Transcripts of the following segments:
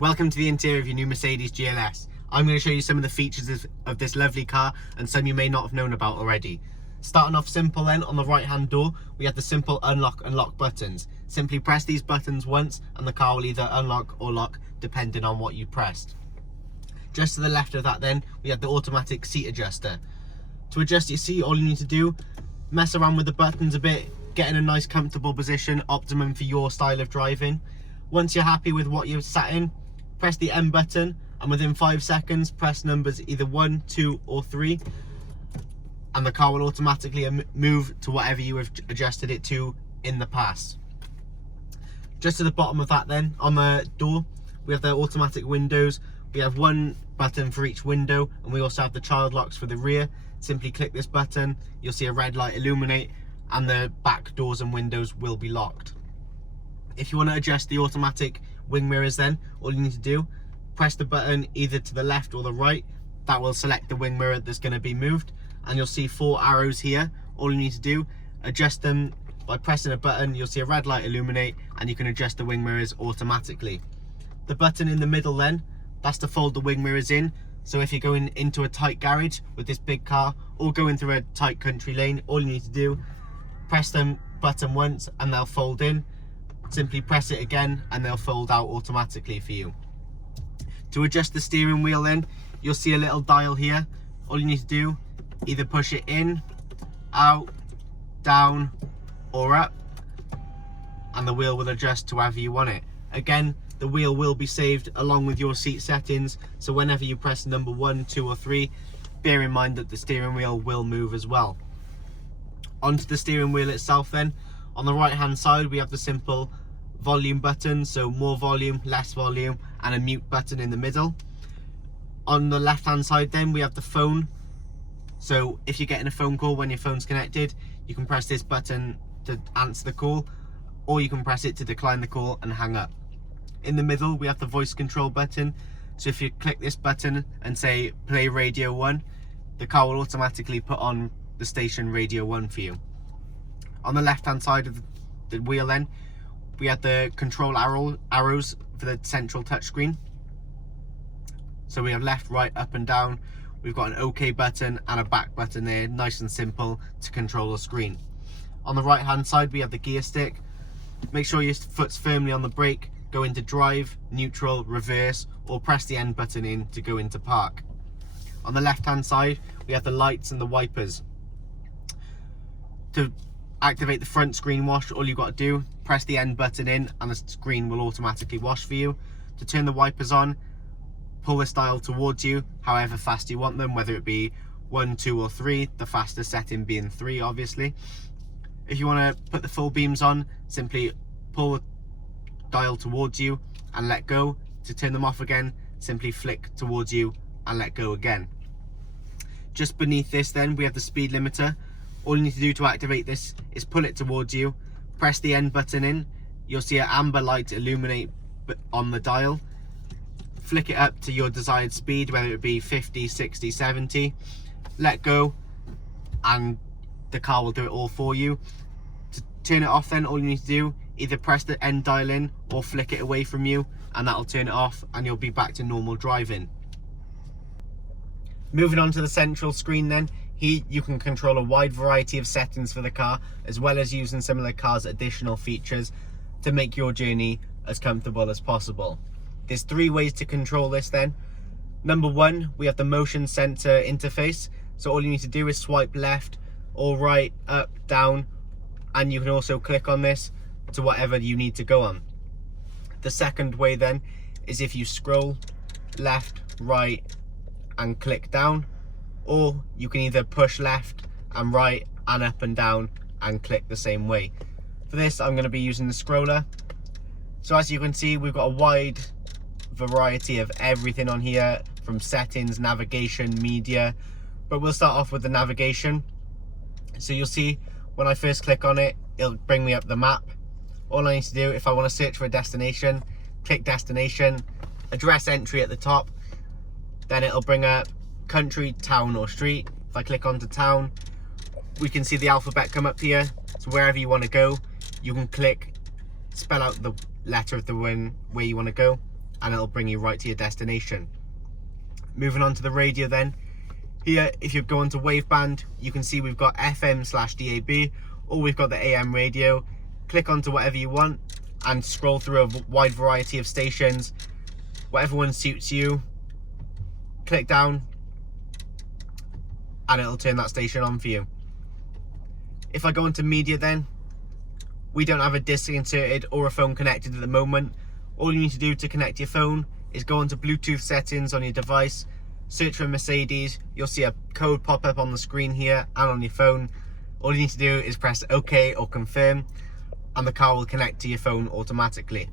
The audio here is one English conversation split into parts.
Welcome to the interior of your new Mercedes GLS. I'm going to show you some of the features of this lovely car and some you may not have known about already. Starting off simple then, on the right hand door we have the simple unlock and lock buttons. Simply press these buttons once and the car will either unlock or lock depending on what you pressed. Just to the left of that then we have the automatic seat adjuster. To adjust your seat, all you need to do, mess around with the buttons a bit, get in a nice comfortable position, optimum for your style of driving. Once you're happy with what you've sat in, press the M button and within 5 seconds press numbers either 1, 2 or 3 and the car will automatically move to whatever you have adjusted it to in the past. Just to the bottom of that then, on the door we have the automatic windows. We have one button for each window and we also have the child locks for the rear. Simply click this button, you'll see a red light illuminate and the back doors and windows will be locked. If you want to adjust the automatic wing mirrors then, all you need to do, press the button either to the left or the right. That will select the wing mirror that's going to be moved and you'll see 4 arrows here. All you need to do, adjust them by pressing a button. You'll see a red light illuminate and you can adjust the wing mirrors automatically. The button in the middle then, that's to fold the wing mirrors in. So if you're going into a tight garage with this big car or going through a tight country lane, all you need to do, press the button once and they'll fold in. Simply press it again and they'll fold out automatically for you. To adjust the steering wheel then, you'll see a little dial here. All you need to do, either push it in, out, down or up and the wheel will adjust to however you want it. Again, the wheel will be saved along with your seat settings, so whenever you press number 1, 2 or 3, bear in mind that the steering wheel will move as well. Onto the steering wheel itself then, on the right hand side we have the simple volume button, so more volume, less volume, and a mute button in the middle. On the left hand side then we have the phone, so if you're getting a phone call when your phone's connected, you can press this button to answer the call, or you can press it to decline the call and hang up. In the middle we have the voice control button, so if you click this button and say play Radio 1, the car will automatically put on the station Radio 1 for you. On the left hand side of the wheel then, we have the control arrows for the central touchscreen. So we have left, right, up and down. We've got an OK button and a back button there, nice and simple to control the screen. On the right hand side we have the gear stick. Make sure your foot's firmly on the brake, go into drive, neutral, reverse, or press the N button in to go into park. On the left hand side we have the lights and the wipers. To activate the front screen wash, all you've got to do, press the N button in and the screen will automatically wash for you. To turn the wipers on, pull this dial towards you however fast you want them, whether it be 1, 2 or 3, the fastest setting being 3 obviously. If you want to put the full beams on, simply pull the dial towards you and let go. To turn them off again, simply flick towards you and let go again. Just beneath this then we have the speed limiter. All you need to do to activate this is pull it towards you, press the N button in, you'll see an amber light illuminate on the dial. Flick it up to your desired speed, whether it be 50, 60, 70, let go and the car will do it all for you. To turn it off then, all you need to do, either press the N dial in or flick it away from you and that'll turn it off and you'll be back to normal driving. Moving on to the central screen then, here you can control a wide variety of settings for the car, as well as using some of the car's additional features to make your journey as comfortable as possible. There's 3 ways to control this then. Number 1, we have the motion sensor interface. So all you need to do is swipe left or right, up, down, and you can also click on this to whatever you need to go on. The second way then is if you scroll left, right, and click down, or you can either push left and right and up and down and click the same way. For this I'm going to be using the scroller. So as you can see we've got a wide variety of everything on here, from settings, navigation, media, but we'll start off with the navigation. So you'll see when I first click on it, it'll bring me up the map. All I need to do, if I want to search for a destination, click destination, address entry at the top, then it'll bring up country, town or street. If I click onto town, we can see the alphabet come up here, so wherever you want to go you can click, spell out the letter of the one where you want to go. and it'll bring you right to your destination. Moving on to the radio then. Here, if you go into waveband, you can see we've got FM/DAB, or we've got the AM radio. Click onto whatever you want and scroll through a wide variety of stations. Whatever one suits you, click down and it'll turn that station on for you. If I go into media then, we don't have a disc inserted or a phone connected at the moment. All you need to do to connect your phone is go into Bluetooth settings on your device, search for Mercedes, you'll see a code pop up on the screen here and on your phone. All you need to do is press OK or confirm, and the car will connect to your phone automatically.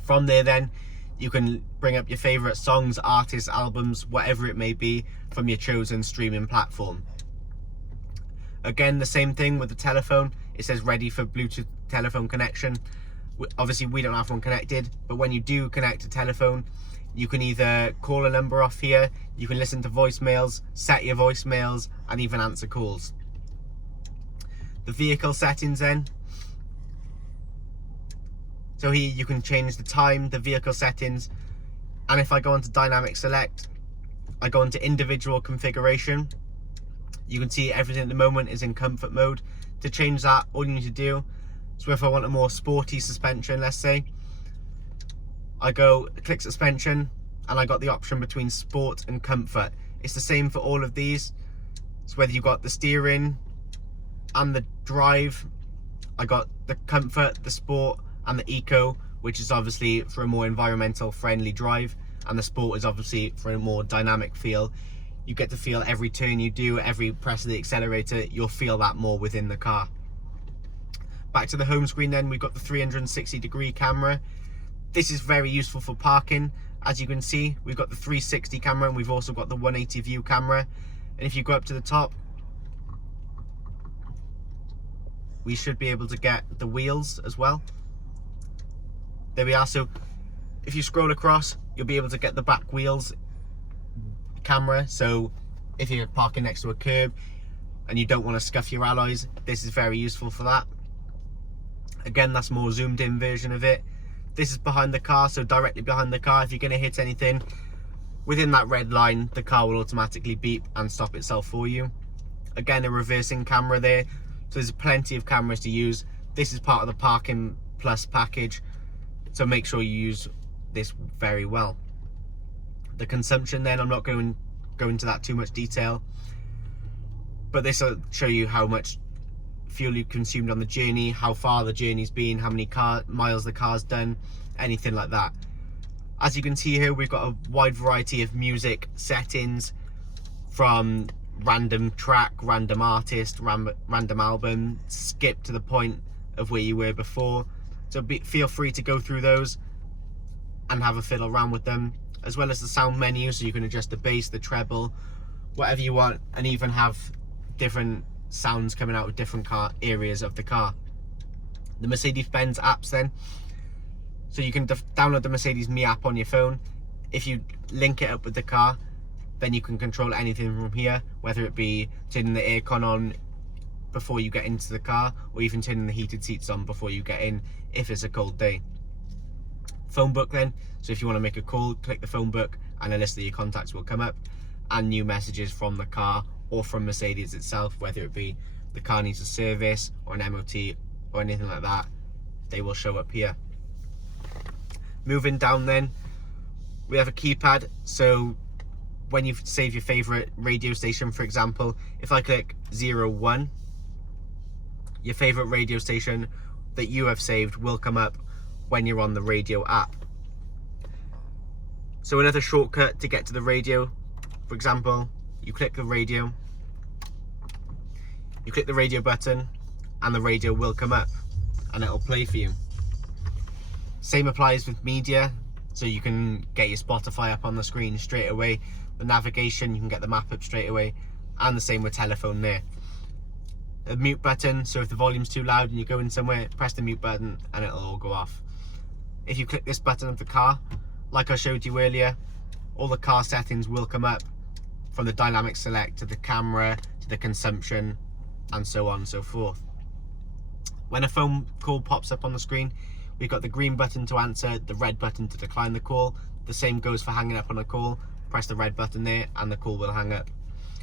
From there then, you can bring up your favourite songs, artists, albums, whatever it may be, from your chosen streaming platform. Again, the same thing with the telephone. It says ready for Bluetooth telephone connection. Obviously we don't have one connected, but when you do connect a telephone, you can either call a number off here, you can listen to voicemails, set your voicemails, and even answer calls. The vehicle settings then. So here you can change the time, the vehicle settings, and if I go into dynamic select, I go into individual configuration. You can see everything at the moment is in comfort mode. To change that, all you need to do, so if I want a more sporty suspension, let's say, I go click suspension and I got the option between sport and comfort. It's the same for all of these. So whether you got the steering and the drive, I got the comfort, the sport and the eco, which is obviously for a more environmental friendly drive, and the sport is obviously for a more dynamic feel. You get to feel every turn you do, every press of the accelerator, you'll feel that more within the car. Back to the home screen then, we've got the 360-degree camera. This is very useful for parking. As you can see, we've got the 360 camera and we've also got the 180 view camera. And if you go up to the top, we should be able to get the wheels as well. There we are. So if you scroll across, you'll be able to get the back wheels camera. So if you're parking next to a curb and you don't want to scuff your alloys, this is very useful for that. Again, that's more zoomed in version of it. This is behind the car, so directly behind the car, if you're going to hit anything within that red line, the car will automatically beep and stop itself for you. Again, a reversing camera there, so there's plenty of cameras to use. This is part of the Parking Plus package, so make sure you use this very well. The consumption then, I'm not going to go into that too much detail, but this will show you how much fuel you consumed on the journey, how far the journey's been, how many miles the car's done, anything like that. As you can see here, we've got a wide variety of music settings, from random track, random artist, random album, skip to the point of where you were before. So feel free to go through those and have a fiddle around with them, as well as the sound menu, so you can adjust the bass, the treble, whatever you want, and even have different sounds coming out of different car areas of the car. The Mercedes-Benz apps then, so you can download the Mercedes Me app on your phone. If you link it up with the car, then you can control anything from here, whether it be turning the aircon on before you get into the car, or even turning the heated seats on before you get in if it's a cold day. Phone book then, so if you want to make a call, click the phone book and a list of your contacts will come up, and new messages from the car or from Mercedes itself, whether it be the car needs a service or an MOT or anything like that, they will show up here. Moving down then, we have a keypad, so when you save your favorite radio station, for example, if I click 01, your favorite radio station that you have saved will come up when you're on the radio app. So another shortcut to get to the radio, for example, you click the radio, you click the radio button and the radio will come up and it'll play for you. Same applies with media, so you can get your Spotify up on the screen straight away. The navigation, you can get the map up straight away, and the same with telephone there. The mute button, so if the volume's too loud and you're going somewhere, press the mute button and it'll all go off. If you click this button of the car, like I showed you earlier, all the car settings will come up, from the dynamic select to the camera to the consumption and so on and so forth. When a phone call pops up on the screen, We've got the green button to answer, the red button to decline the call. The same goes for hanging up on a call. Press the red button there and the call will hang up.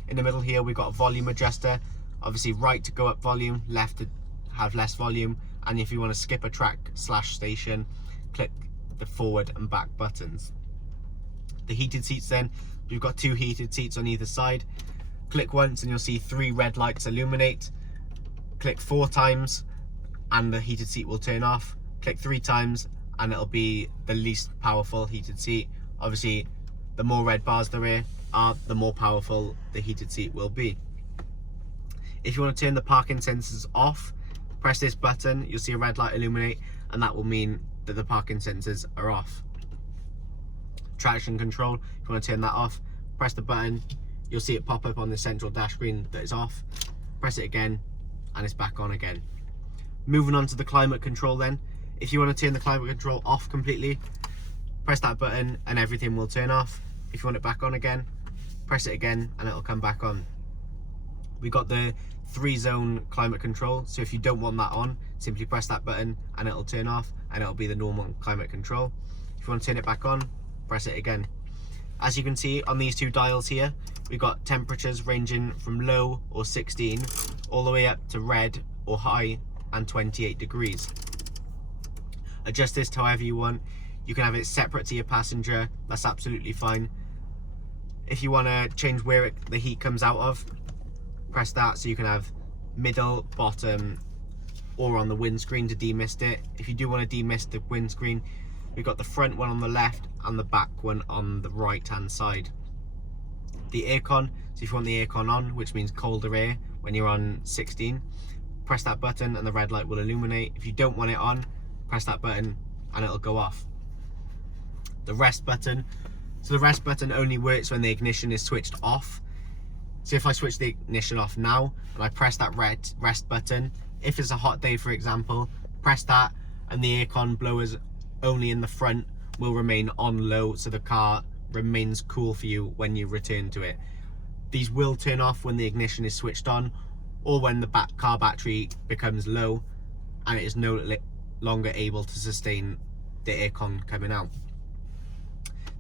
In the middle here we've got a volume adjuster. Obviously right to go up volume, left to have less volume, and if you want to skip a track / station, click the forward and back buttons. The heated seats then, we've got 2 heated seats on either side. Click once and you'll see 3 red lights illuminate. Click 4 times and the heated seat will turn off. Click 3 times and it'll be the least powerful heated seat. Obviously the more red bars there are, the more powerful the heated seat will be. If you want to turn the parking sensors off, press this button, you'll see a red light illuminate, and that will mean that the parking sensors are off. Traction control, if you want to turn that off, press the button, you'll see it pop up on the central dash screen that is off. Press it again and it's back on again. Moving on to the climate control then, if you want to turn the climate control off completely, press that button and everything will turn off. If you want it back on again, press it again and it'll come back on. We got the 3-zone climate control, so if you don't want that on, simply press that button and it'll turn off and it'll be the normal climate control. If you want to turn it back on, press it again. As you can see on these 2 dials here, we've got temperatures ranging from low or 16 all the way up to red or high and 28 degrees. Adjust this to however you want. You can have it separate to your passenger, that's absolutely fine. If you want to change where the heat comes out of, press that, so you can have middle, bottom, or on the windscreen to demist it. If you do want to demist the windscreen, we've got the front one on the left and the back one on the right hand side. The aircon, so if you want the aircon on, which means colder air when you're on 16, press that button and the red light will illuminate. If you don't want it on, press that button and it'll go off. The rest button, so the rest button only works when the ignition is switched off. So if I switch the ignition off now and I press that red rest button, if it's a hot day for example, press that and the aircon blowers only in the front will remain on low, so the car remains cool for you when you return to it. These will turn off when the ignition is switched on or when the car battery becomes low and it is no longer able to sustain the aircon coming out.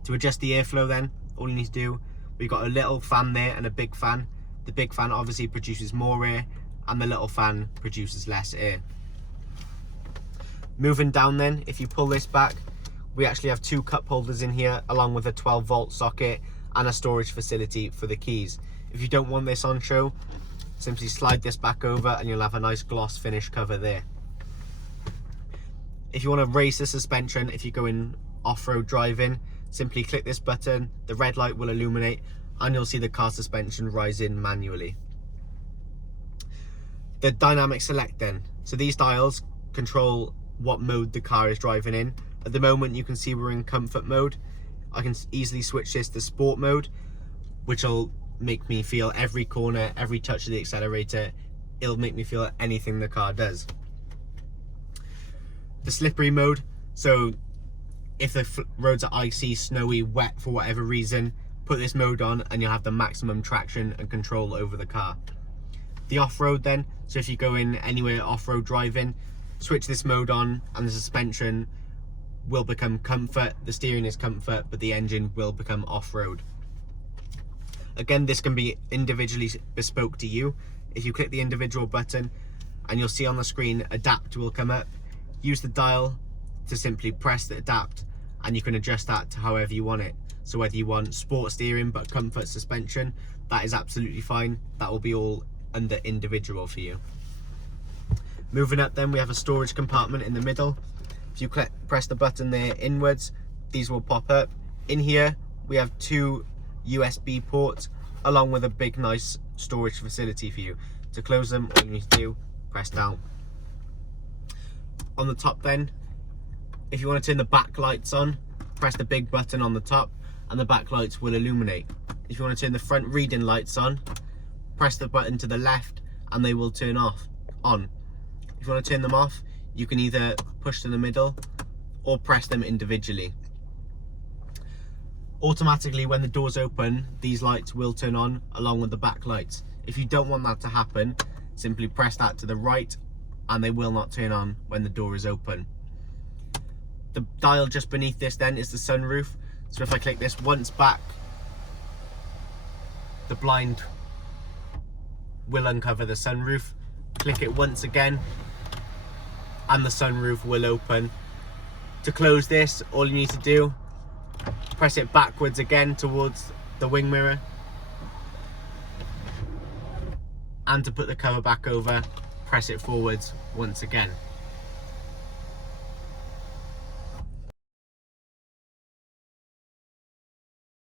To adjust the airflow then, all you need to do, we've got a little fan there and a big fan. The big fan obviously produces more air and the little fan produces less air. Moving down then, if you pull this back, we actually have 2 cup holders in here along with a 12-volt socket and a storage facility for the keys. If you don't want this on show, simply slide this back over and you'll have a nice gloss finish cover there. If you want to raise the suspension, if you're going off-road driving, simply click this button, the red light will illuminate and you'll see the car suspension rise in manually. The dynamic select then, so these dials control what mode the car is driving in. At the moment you can see we're in comfort mode. I can easily switch this to sport mode, which will make me feel every corner, every touch of the accelerator. It'll make me feel anything the car does. The slippery mode, so if the roads are icy, snowy, wet for whatever reason, put this mode on and you'll have the maximum traction and control over the car. The off-road then, so if you go in anywhere off-road driving, switch this mode on and the suspension will become comfort, the steering is comfort, but the engine will become off-road. Again, this can be individually bespoke to you. If you click the individual button and you'll see on the screen adapt will come up, use the dial to simply press the adapt and you can adjust that to however you want it. So whether you want sport steering but comfort suspension, that is absolutely fine. That will be all under individual for you. Moving up then, we have a storage compartment in the middle. If you press the button there inwards, these will pop up. In here we have 2 USB ports along with a big nice storage facility for you. To close them, all you need to do, press down. On the top then, if you want to turn the back lights on, press the big button on the top and the back lights will illuminate. If you want to turn the front reading lights on, press the button to the left and they will turn on. If you want to turn them off, you can either push to the middle or press them individually. Automatically when the doors open, these lights will turn on along with the back lights. If you don't want that to happen, simply press that to the right and they will not turn on when the door is open. The dial just beneath this then is the sunroof. So if I click this once back, the blind will uncover the sunroof. Click it once again and the sunroof will open. To close this, all you need to do, press it backwards again towards the wing mirror, and to put the cover back over, press it forwards once again.